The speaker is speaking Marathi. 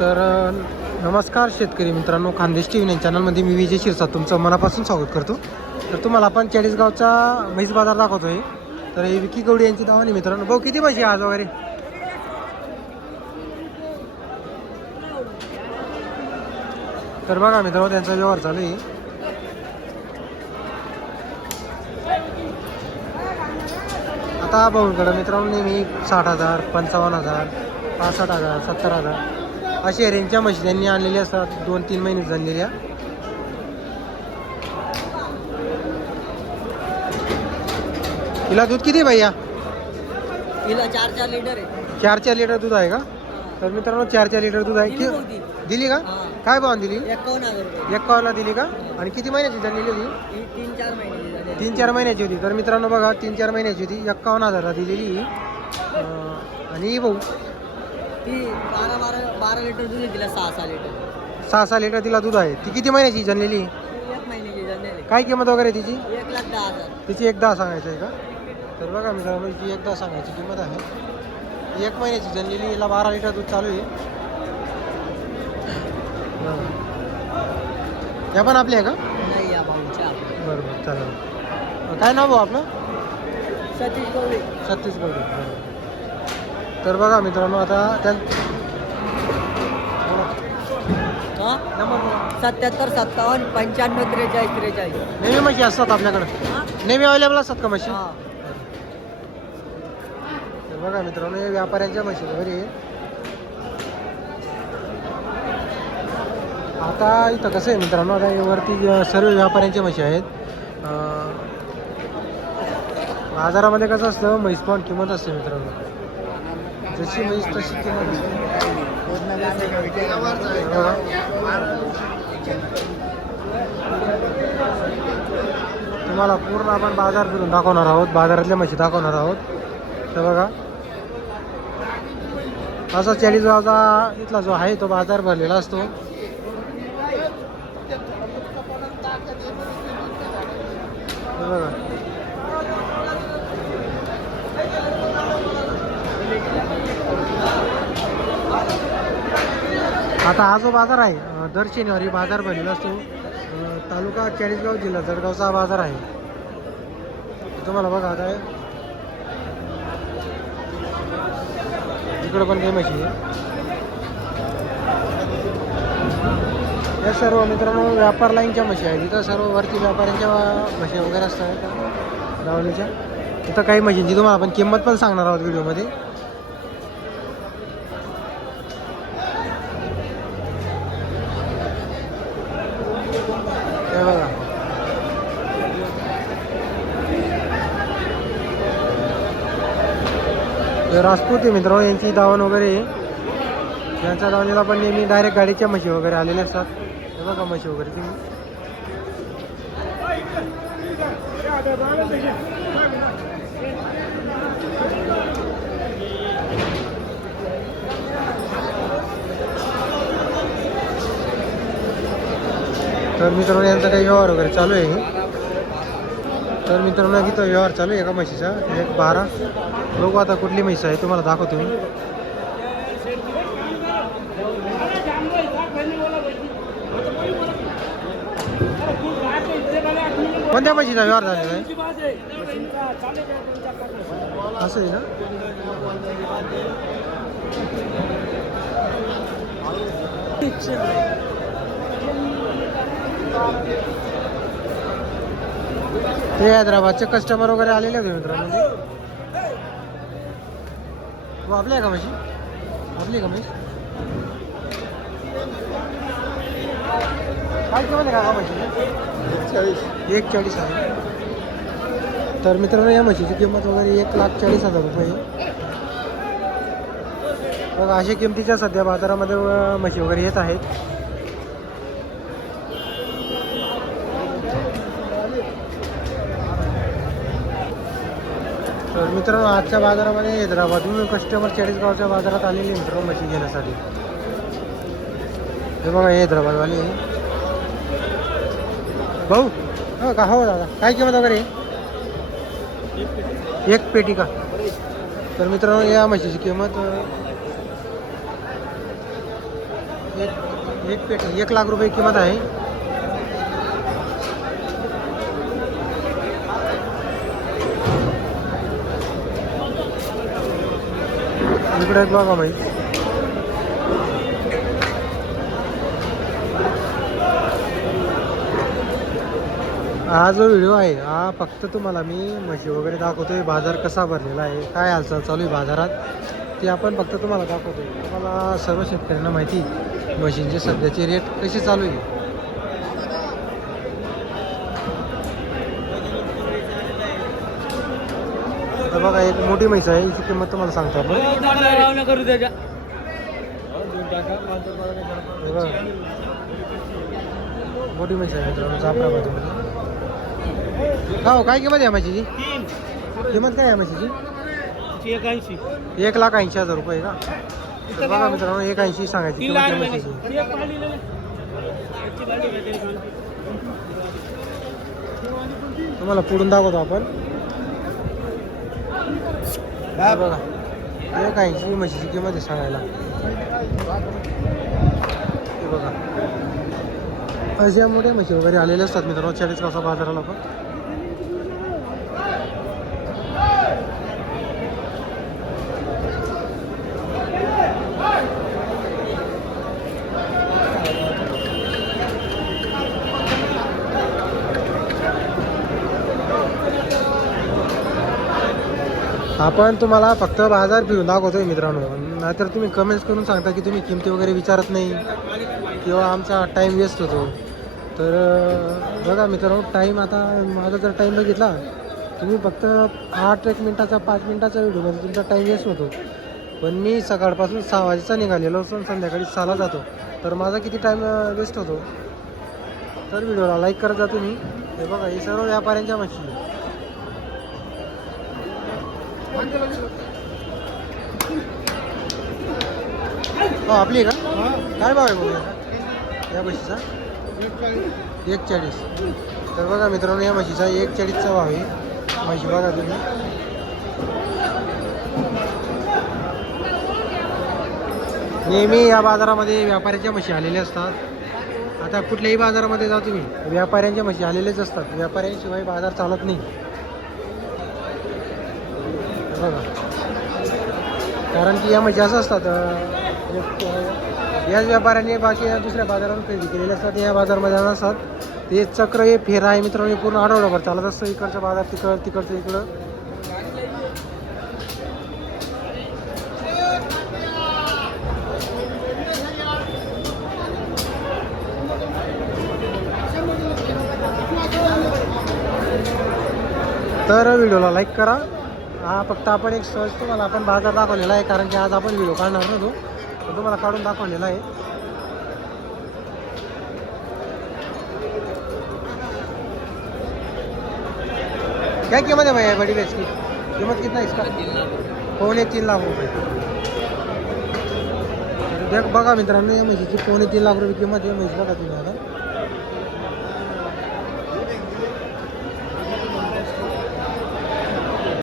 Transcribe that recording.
तर नमस्कार शेतकरी मित्रांनो खानदेश टी व्ही नाईन चॅनलमध्ये मी विजय शिरसाट तुमचं मनापासून स्वागत करतो. तर तुम्हाला आपण चाळीसगावचा म्हैस बाजार दाखवतोय. तर हे विकी गवडी यांची दावानी मित्रांनो भाऊ किती पैसे आज वगैरे? तर बघा मित्रांनो त्यांचा व्यवहार चालू आहे. आता भाऊंकडं मित्रांनो नेहमी साठ हजार पंचावन्न हजार पासष्ट हजार सत्तर हजार. अशी रेंजच्या म्हशी त्यांनी आणलेल्या असतात. दोन तीन महिने झालेल्या. तिला दूध किती आहे भैया? तिला चार चार लिटर आहे. चार चार लिटर दूध आहे का? तर मित्रांनो चार चार लिटर दूध आहे. दिली कि- नव्हती. दिली का. काय भावान दिली? एकावन्नला दिली का? आणि किती महिन्याची झालेली होती? तीन चार महिने झाले तीन चार महिन्याची होती. तर मित्रांनो बघा तीन चार महिन्याची होती. एक्कावन्न हजारला दिलेली आणि ही भाऊ ती बारा बारा बारा लिटर दूध आहे तिला सहा सहा लिटर. सहा सहा लिटर तिला दूध आहे. ती किती महिन्याची एक झालेली काय किंमत वगैरे तिची? एक लाख दहा हजार. तिची एकदा सांगायचं आहे का? तर बघा मित्रांनो हिची एकदा सांगायची किंमत आहे. एक महिन्याची जनलेली हिला बारा लिटर दूध चालू आहे. बरं. या पण आपली आहे का? नाही या भाऊच्या. बरं बरं चालेल. काय नाव भाऊ आपलं? सतीश गवळी. छत्तीसगड बरं. तर बघा मित्रांनो आता त्या हा. सत्याहत्तर सत्तावन्न पंच्याण्णव त्रेचाळीस त्रेचाळीस नेहमी म्हशी असतात आपल्याकडं? नेहमी अवेलेबल असतात का म्हशी तर बघा मित्रांनो हे व्यापाऱ्यांच्या म्हशी आहे. आता इथं कसं आहे मित्रांनो आता हे वरती सर्व व्यापाऱ्यांच्या म्हशी आहेत बाजारामध्ये कसं असतं म्हैस पण किंमत असते मित्रांनो जशी म्हैस तशी किंमत तुम्हाला पूर्ण आपण बाजार फिरून दाखवणार आहोत बाजारातल्या म्हशी दाखवणार आहोत. तर बघा. असा चाळीसगावचा इथला जो आहे तो बाजार भरलेला असतो. बघा. आता हा जो बाजार आहे दर शनिवारी बाजार भरलेला असतो. तालुका चाळीसगाव जिल्हा जळगावचा हा बाजार आहे. तुम्हाला बघा आता. इकडं पण काही म्हशी आहे. या सर्व मित्रांनो व्यापार लाईनच्या म्हशी आहेत. इथं सर्व वरती व्यापाऱ्यांच्या म्हशी वगैरे असतात. दावणीच्या इथं काही मशीनची तुम्हाला आपण किंमत पण सांगणार आहोत व्हिडिओमध्ये हे बघा हे राजपूत आहे मित्रांनो हो, यांची धावण वगैरे. आहे यांच्या धावणीला पण नेहमी डायरेक्ट गाडीच्या म्हशी वगैरे आलेल्या असतात. हे बघा म्हशी वगैरे तुम्ही. तर मित्रांनो यांचा काही व्यवहार वगैरे चालू आहे. तर मित्रांनो इथं व्यवहार चालू आहे एका म्हशीचा एक बारा. बघू आता कुठली म्हैस आहे तुम्हाला दाखवतो मी. कोणत्या म्हशीचा व्यवहार झालेला आहे? असं आहे ना? ते हैदराबादचे कस्टमर वगैरे आलेले होते मित्रांनो. वो आपली आहे का म्हशी? आपली आहे का म्हैस काय किंमत का म्हशी एक चाळीस आहे. तर मित्रांनो या म्हशीची किंमत वगैरे एक लाख चाळीस हजार रुपये. बघा अशा किमतीच्या सध्या बाजारामध्ये म्हशी वगैरे येत आहेत. तर मित्रांनो आजच्या बाजारामध्ये हैदराबादहून कस्टमर चाळीसगावच्या बाजारात आलेले मित्रांनो म्हशी घेण्यासाठी. हे बघा हैदराबादवाले. भाऊ हो का हो दादा. काय किंमत वगैरे? एक पेटी का? तर मित्रांनो या म्हशीची किंमत एक एक पेटी एक लाख रुपये किंमत आहे. इकडे एक बघा बाई. हा जो व्हिडिओ आहे हा फक्त तुम्हाला मी म्हशी वगैरे दाखवतोय. बाजार कसा भरलेला आहे काय हालचाल चालू आहे बाजारात ते आपण फक्त तुम्हाला दाखवतोय. तुम्हाला सर्व शेतकऱ्यांना माहिती म्हशींचे सध्याचे रेट कसे चालू आहे. तर बघा एक मोठी म्हैस आहे हिची किंमत तुम्हाला सांगतो आपण. करू त्याच्या बघा. मोठी म्हैस आहे मित्रांनो जाफराबादमध्ये हो काय किंमत आहे म्हशीची? किंमत काय आहे म्हशीची? एकाऐंशी एक लाख ऐंशी हजार रुपये का? तर बघा मित्रांनो एक ऐंशी सांगायची किंमत आहे म्हशीची. तुम्हाला पुढून दाखवतो आपण. एक ऐंशी म्हशीची किंमत आहे सांगायला. बघा. अशा मोठ्या म्हशी वगैरे आलेल्या असतात मित्रांनो चाळीस कसा बाजाराला पण. आपण तुम्हाला फक्त बाजार फिरून दाखवतोय मित्रांनो. नाहीतर तुम्ही कमेंट्स करून सांगता की तुम्ही किमती वगैरे विचारत नाही किंवा आमचा टाईम वेस्ट होतो. तर बघा मित्रांनो टाईम आता माझा जर टाईम बघितला तुम्ही फक्त आठ एक मिनटाचा पाच मिनटाचा व्हिडिओमध्ये तुमचा टाईम वेस्ट होतो. पण मी सकाळपासून सहा वाजेचा निघालेलो असून संध्याकाळी सहाला जातो. तर माझा किती टाईम वेस्ट होतो? तर व्हिडिओला लाईक करत जा तुम्ही. हे बघा हे सर्व व्यापाऱ्यांच्या म्हशी हो आपली का? काय भाव आहे बघा या म्हशीचा? एक चाळीस तर बघा मित्रांनो या म्हशीचा एक चाळीसचा भाव आहे. म्हशी बघा तुम्ही. नेहमी या बाजारामध्ये व्यापाऱ्याच्या म्हशी आलेल्या असतात. आता कुठल्याही बाजारामध्ये जा तुम्ही. व्यापाऱ्यांच्या म्हशी आलेलेच असतात. व्यापाऱ्यांशिवाय बाजार चालत नाही. बघा. कारण की या जास्त असं असतात म्हणजे, याच व्यापाऱ्याने बाकी या दुसऱ्या बाजारावर खरेदी केलेले असतात या बाजारमध्ये असतात. ते चक्र हे फेर आहे मित्रांनो हे पूर्ण आठवडाभर चालत असतं. इकडचं बाजार तिकड तिकडचं इकडं. तर व्हिडिओला लाईक करा. हा फक्त आपण एक सहज तुम्हाला आपण भागात दाखवलेला आहे कारण की आज आपण व्हिडिओ काढणार ना तो. तुम्हाला काढून दाखवलेला आहे. क्या किंमत है भैया बड़ी भैंस की कीमत कितना इसका? पौने तीन लाख रुपये. बघा मित्रांनो या म्हशीची पौने तीन लाख रुपये किंमत या म्हशी बघा तुम्ही आता.